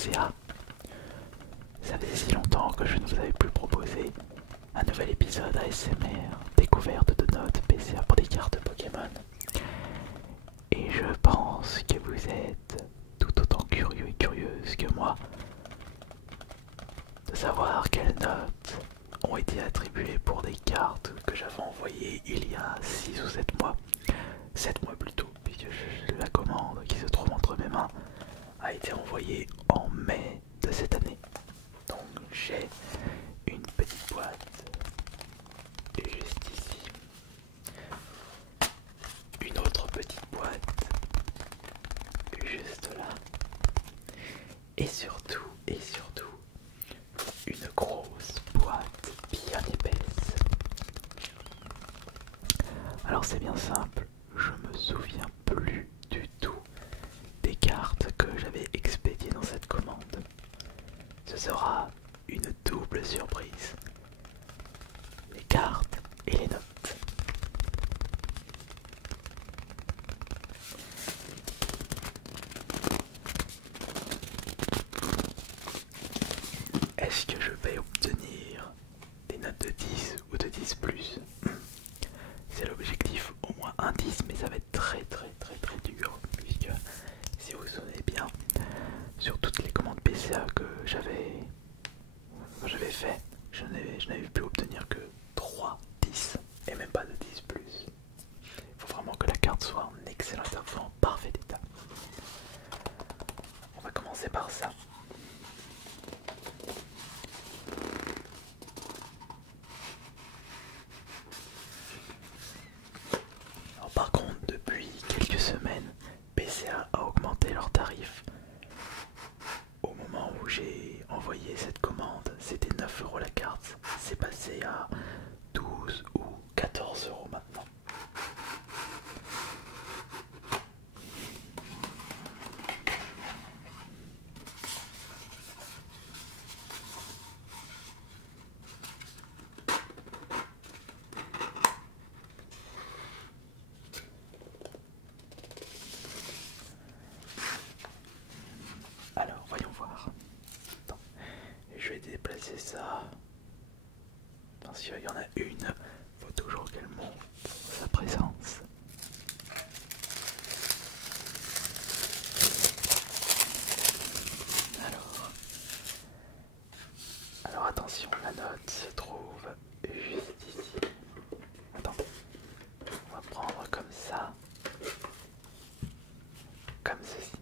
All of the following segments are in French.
PCA. Ça faisait si longtemps que je ne vous avais plus proposé un nouvel épisode ASMR, découverte de notes PCA pour des cartes Pokémon. Et je pense que vous êtes tout autant curieux et curieuse que moi de savoir quelles notes ont été attribuées pour des cartes que j'avais envoyées il y a 6 ou 7 mois. 7 mois plus tôt, puisque la commande qui se trouve entre mes mains a été envoyée en mai de cette année. Donc j'ai une petite boîte juste ici, une autre petite boîte juste là, et surtout, une grosse boîte bien épaisse. Alors c'est bien simple, je me souviens plus du tout des cartes que j'avais expédiées dans cette commande. Ce sera une double surprise. Les cartes et les notes. Est-ce que je vais obtenir des notes de 10 ou de 10 plus? C'est l'objectif, au moins un 10, mais ça va être très dur, puisque si vous vous souvenez bien, sur toutes les commandes PCA que j'avais fait, je n'avais pu obtenir que 3 10 et même pas de 10 plus. Il faut vraiment que la carte soit en excellent état, en parfait état. On va commencer par ça. Alors par contre, depuis quelques semaines, PCA a augmenté leurs tarifs. Au moment où j'ai envoyé cette commande, c'était 9 € la carte. C'est passé à 12 ou 14 € maintenant. Alors, voyons voir. Attends, je vais déplacer ça. Parce qu'il y en a une, faut toujours qu'elle monte sa présence. Alors attention, la note se trouve juste ici. Attends, on va prendre comme ça, comme ceci.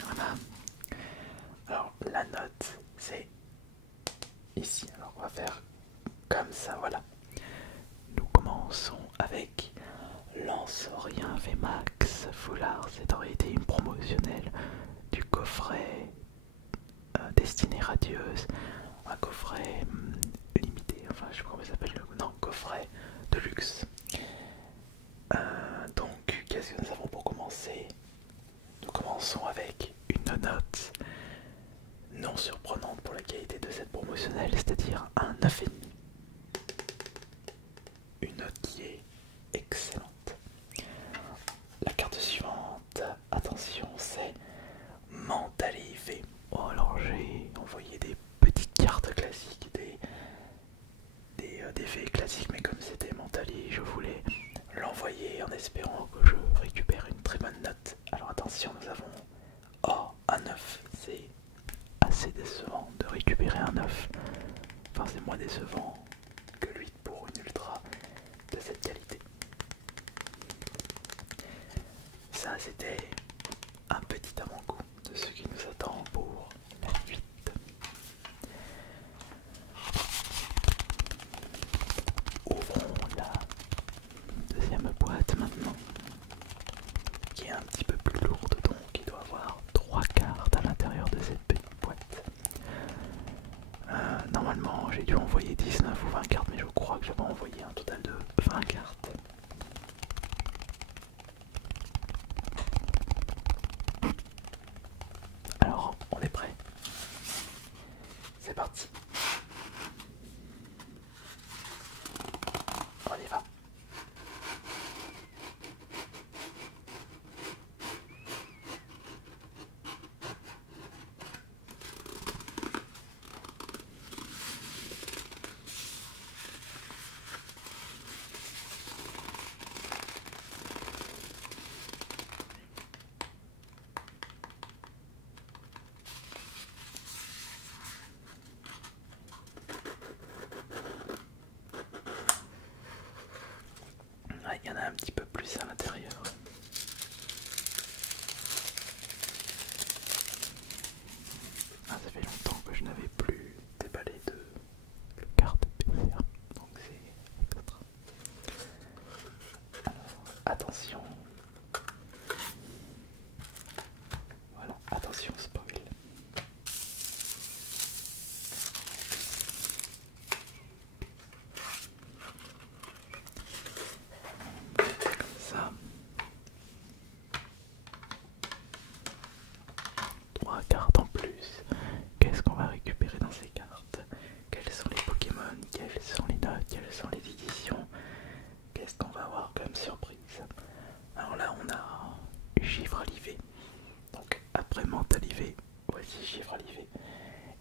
Voilà. Alors la note c'est ici. Alors on va faire comme ça, voilà. Nous commençons avec Lansorien VMAX Foulard. C'est en réalité une promotionnelle du coffret Destinée Radieuse. Un coffret limité, enfin je sais pas comment ça s'appelle, non, coffret de luxe. Donc qu'est-ce que nous avons pour commencer? Nous commençons avec une note non surprenante pour la qualité de cette promotionnelle, c'est-à-dire un 9,5. Une note qui est excellente. La carte suivante, attention, c'est Mentali V. Oh, alors j'ai envoyé des petites cartes classiques, des V classiques, mais comme c'était Mentali, je voulais l'envoyer en espérant que je récupère une très bonne note. Alors attention, nous avons un 9, c'est assez décevant de récupérer un 9. Enfin, c'est moins décevant que 8 pour une ultra de cette qualité. Ça, c'était un petit avant-goût de ce qui nous attend pour la suite. Ouvrons la deuxième boîte maintenant, qui est un petit peu plus lourde, donc il doit avoir 3 cartes à l'intérieur de cette petite boîte. Normalement j'ai dû envoyer 19 3 cartes en plus. Qu'est-ce qu'on va récupérer dans ces cartes? Quels sont les Pokémon? Quelles sont les notes? Quelles sont les éditions? Qu'est-ce qu'on va avoir comme surprise? Alors là on a Givralivé. Donc après Mentalivé, voici Givralivé.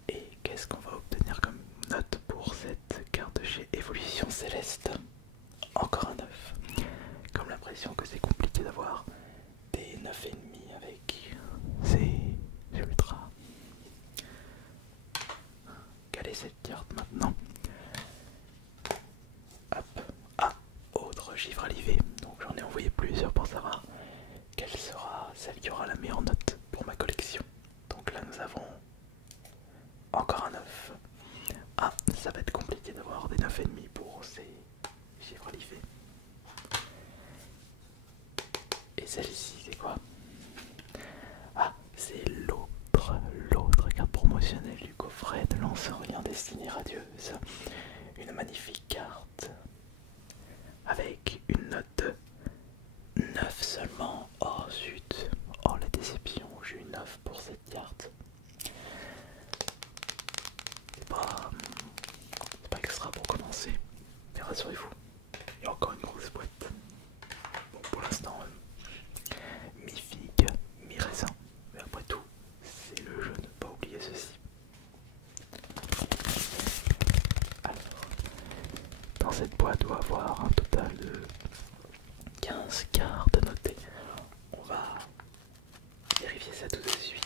Et qu'est-ce qu'on va obtenir comme note pour cette carte chez Évolution Céleste? Encore un 9. Comme l'impression que c'est compliqué d'avoir des 9,5 avec ces ultras. Quelle est cette carte maintenant? Hop. Ah, autre Givralivé. Donc j'en ai envoyé plusieurs pour savoir quelle sera celle qui aura la meilleure note pour ma collection. Donc là nous avons encore un 9. Ah, ça va être compliqué d'avoir des 9,5 pour ces Givralivé. Et celle-ci c'est quoi? Ah, c'est l'autre carte promotionnelle du coffret de Lansorian Destinée Radieuse. Une magnifique carte avec une note de 9 seulement. Oh zut, oh la déception, j'ai eu 9 pour cette carte. C'est pas extra pour commencer, mais rassurez-vous, il y a encore une grosse boîte. Bon, pour l'instant, mi-figue, mi-raisin, mais après tout, c'est le jeu, ne pas oublier ceci. Alors, dans cette boîte doit avoir un total de 15 cartes notées. On va vérifier ça tout de suite.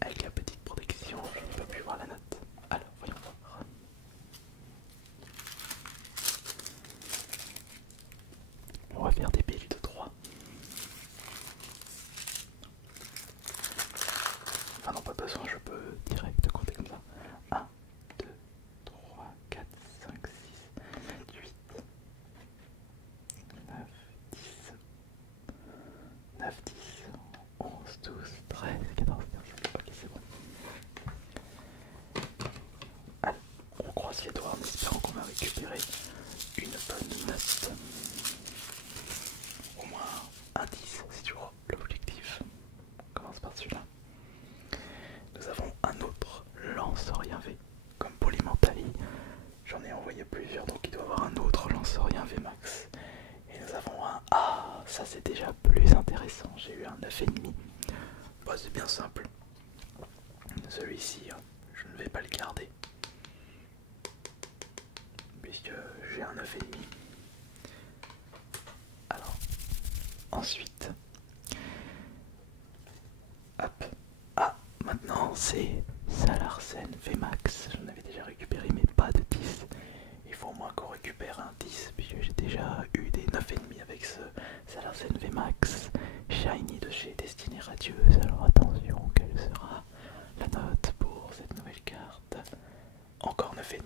Avec la petite protection, je ne peux plus voir la note. Alors, voyons voir. On va faire des piles de 3. Enfin non, pas besoin, je peux direct compter comme ça. 1, 2, 3, 4, 5, 6, 7, 8, 9, 10, 9, 10, 11, 12, 13, 14, 15. Ok, c'est bon. Allez, on croise les doigts en espérant qu'on va récupérer une bonne note. Au moins un 10, c'est toujours l'objectif. On commence par celui-là. Nous avons un autre Lansorien V. Comme Polymentali, j'en ai envoyé plusieurs, donc il doit y avoir un autre Lansorien V Max. Et nous avons un... Ah, ça c'est déjà plus intéressant, j'ai eu un 9,5. Bah, c'est bien simple. Celui-ci, je ne vais pas le garder. Puisque j'ai un 9,5. Alors, ensuite... Hop. Ah, maintenant c'est Salarsen VMAX. J'en avais déjà récupéré, mais pas de 10. Il faut au moins qu'on récupère un 10, puisque j'ai déjà eu des 9,5 avec ce Salarsen VMAX Shiny de chez Destinée Radieuse. Alors attention, quelle sera la note pour cette nouvelle carte? Encore 9,5.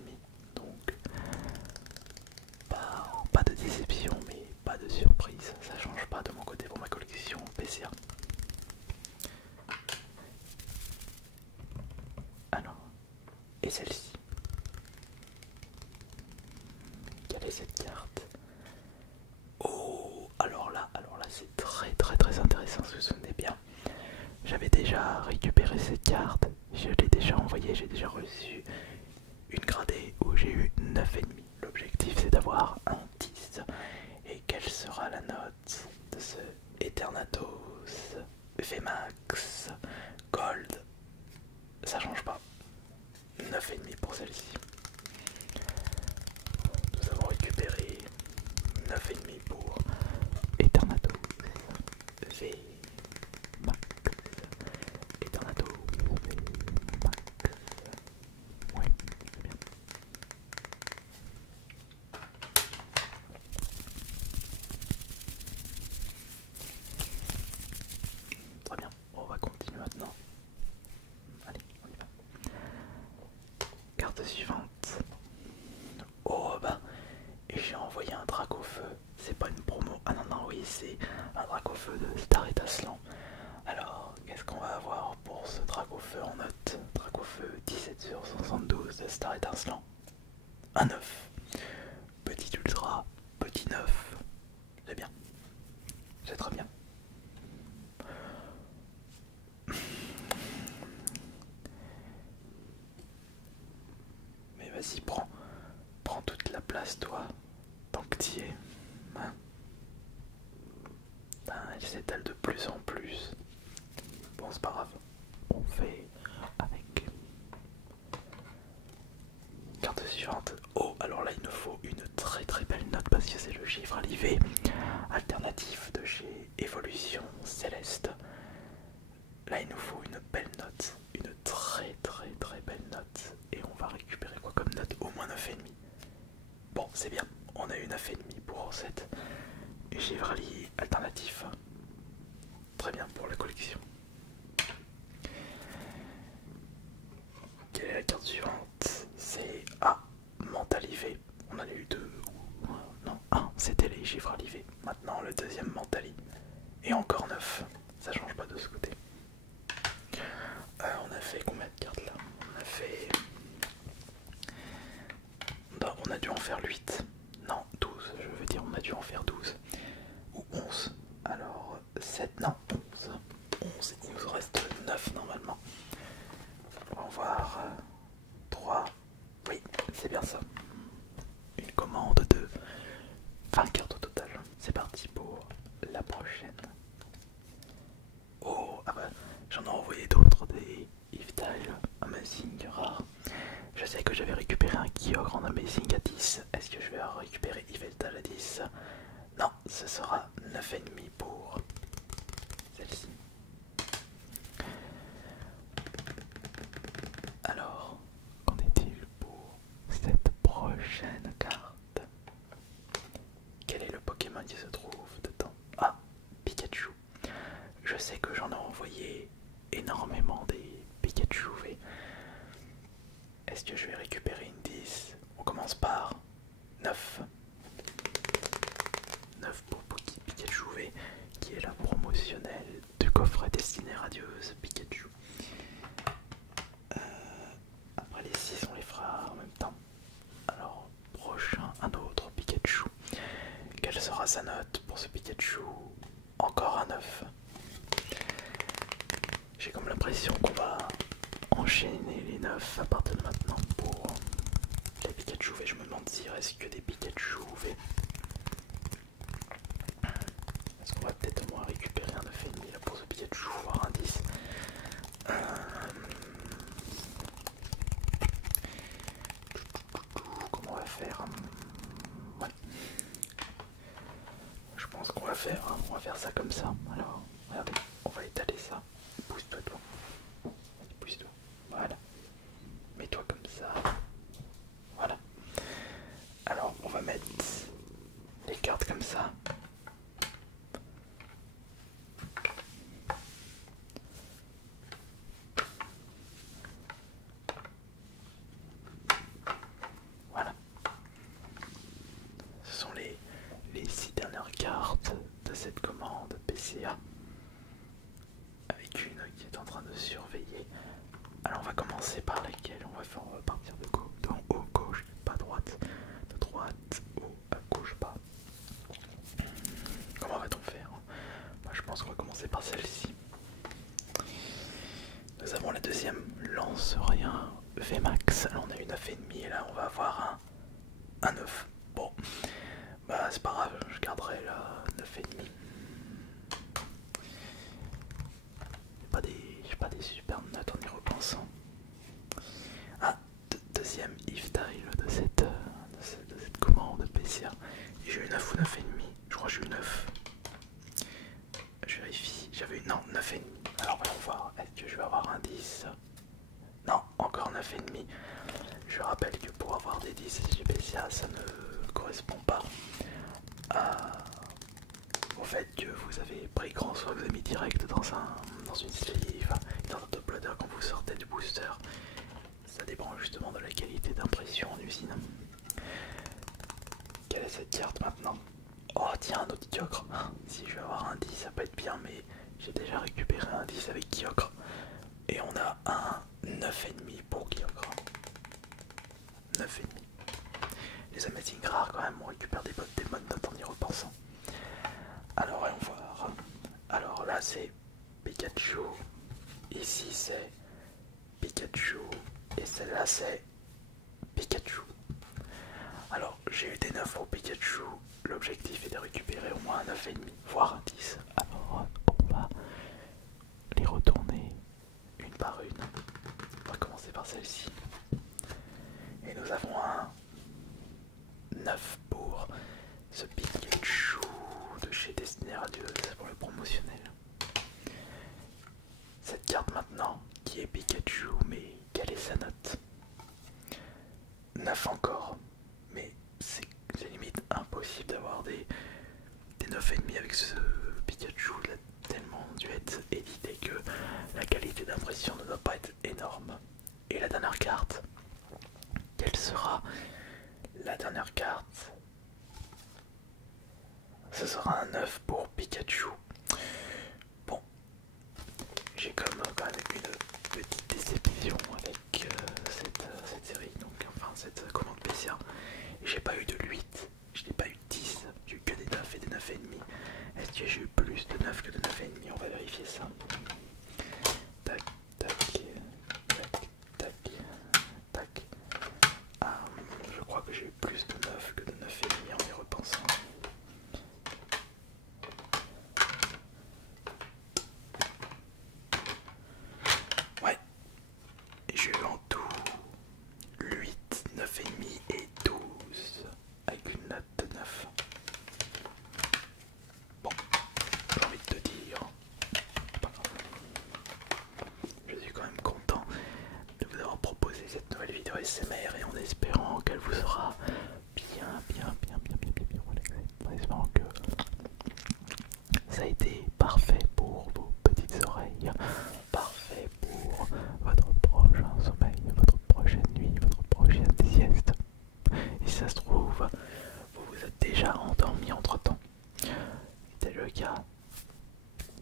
Donc, pas de déception, mais pas de surprise. Ça change pas de mon côté pour ma collection PCA. Alors, et celle-ci? Quelle est cette carte? Oh, alors là c'est très intéressant, si vous vous souvenez bien. J'avais déjà récupéré cette carte, je l'ai déjà envoyée, j'ai déjà reçu une gradée où j'ai eu 9,5. L'objectif c'est d'avoir un 10. Et quelle sera la note de ce Alternatos, VMAX, Gold, ça change pas. 9,5 pour celle-ci. Nous avons récupéré 9,5 pour Eternatus, V Max, Eternatus, V Max. Oui, c'est bien. Très bien, on va continuer maintenant. Allez, on y va. Carte suivante. Oh bah, et j'ai envoyé un drac au feu. C'est pas une promo. Ah non, non, oui, c'est un drac au feu de Star et Aslan. Alors, qu'est-ce qu'on va avoir pour ce drac au feu en note? Drac au feu 17 sur 72 de Star et Aslan. Un 9. Petit ultra, petit 9. C'est bien. C'est très bien. Mais vas-y, prends toute la place, toi, tant que t'y es. Hein, elle s'étale de plus en plus. Bon, c'est pas grave. On fait avec. Carte suivante. Oh, alors là, il nous faut une très très belle note parce que c'est le chiffre alivé alternatif de chez Evolution Céleste. Là, il nous faut une belle note. Une très très très belle note. Et on va récupérer quoi comme note? Au moins 9,5. Bon, c'est bien. On a eu 9,5 pour cette Givrali alternatif. Très bien pour la collection. Quelle est la carte suivante? C'est Mentalivé. On en a eu deux. Non, un, c'était les Givrali V. Maintenant, le deuxième Mentali. Et encore 9. Ça change pas de ce côté. On a fait combien de cartes là? On a fait. Non, on a dû en faire 8. Non, 12, je veux dire, on a dû en faire 12. Ou 11. Alors, 7, non, 11. 11, il nous reste 9 normalement. On va voir. 3. Oui, c'est bien ça. Une commande de 20 cartes au total. C'est parti pour la prochaine. Oh, ah bah, j'en ai envoyé d'autres, des If-Tile Amazing rares. Je sais que j'avais récupéré un Kyogre en Amazing à 10. Est-ce que je vais récupérer Yveltal à 10? Non, ce sera 9,5 pour celle-ci. Alors, qu'en est-il pour cette prochaine carte? Quel est le Pokémon qui se trouve dedans? Ah, Pikachu. Je sais que j'en ai envoyé énormément des Pikachu V. Est-ce que je vais récupérer une 10? On commence par 9. 9 pour Pikachu V, qui est la promotionnelle du coffret destiné radieuse Pikachu. Après les 6, on les fera en même temps. Alors, prochain, un autre Pikachu. Quelle sera sa note pour ce Pikachu? Encore un 9. J'ai comme l'impression qu'on va enchaîner les 9 à partir de maintenant pour les Pikachu V. Je me demande s'il reste que des Pikachu V. Est-ce qu'on va peut-être au moins récupérer un 9,5 là pour ce Pikachu, voire un 10. Comment on va faire? Ouais. Je pense qu'on va faire, on va faire ça comme ça. Alors, regardez, on va étaler ça. Pousse-toi, toi. Pousse-toi. Voilà. Mets-toi comme ça. Voilà. Alors, on va mettre les cartes comme ça. Voilà. Ce sont les 6 dernières cartes de cette commande PCA. Avec une qui est en Je rappelle que pour avoir des 10 SGPCA, ça ne correspond pas au fait que vous avez pris grand soin, vous avez mis direct dans une sleeve, dans un top loader quand vous sortez du booster. Ça dépend justement de la qualité d'impression en usine. Quelle est cette carte maintenant? Oh tiens, un autre Kyogre. Si je vais avoir un 10 ça peut être bien, mais j'ai déjà récupéré un 10 avec Kyogre. Et on a un 9,5 pour Kyogre. 9,5. Les Amazing rares quand même, on récupère des bonnes notes en y repensant. Alors voyons voir. Alors là c'est Pikachu. Ici c'est Pikachu. Et celle-là c'est Pikachu. Alors j'ai eu des 9 pour Pikachu. L'objectif est de récupérer au moins un 9,5, voire un 10. Alors on va les retourner une par une. On va commencer par celle-ci. Et nous avons un 9 pour ce Pikachu de chez Destinée Radieuse pour le promotionnel. Cette carte maintenant qui est Pikachu, mais quelle est sa note? 9 encore, mais c'est limite impossible d'avoir des 9,5 avec ce Pikachu. Il a tellement dû être édité que la qualité d'impression ne doit pas être énorme. Et la dernière carte, quelle sera la dernière carte? Ce sera un 9 pour Pikachu. Bon, j'ai quand même une petite déception avec cette série, donc enfin cette commande PCA. J'ai pas eu de 8, je n'ai pas eu 10, j'ai eu que des 9 et des 9,5. Est-ce que j'ai eu plus de 9 que de 9,5? On va vérifier ça. Tac, tac, tac, tac, tac. Je crois que j'ai eu plus de 9 que de 9,5 en y repensant. Ouais, j'ai eu en tout 8, 9,5 et 12 avec une note de 9. Bon, j'ai envie de te dire, pas grave. Je suis quand même content de vous avoir proposé cette nouvelle vidéo SMR et en espérant qu'elle vous sera bien relaxée. En espérant que ça a été parfait pour vos petites oreilles, parfait pour votre prochain sommeil, votre prochaine nuit, votre prochaine sieste. Et si ça se trouve, vous vous êtes déjà endormi entre temps. Si c'est le cas,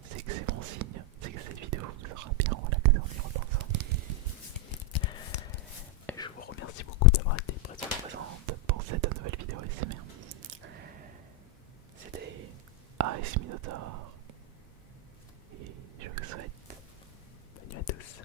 c'est que c'est bon signe, c'est que cette vidéo vous aura bien relaxé en y repensant. Et je vous remercie beaucoup d'avoir été présente pour cette nouvelle vidéo SMR. C'était AS Minotaur et je vous souhaite bonne nuit à tous.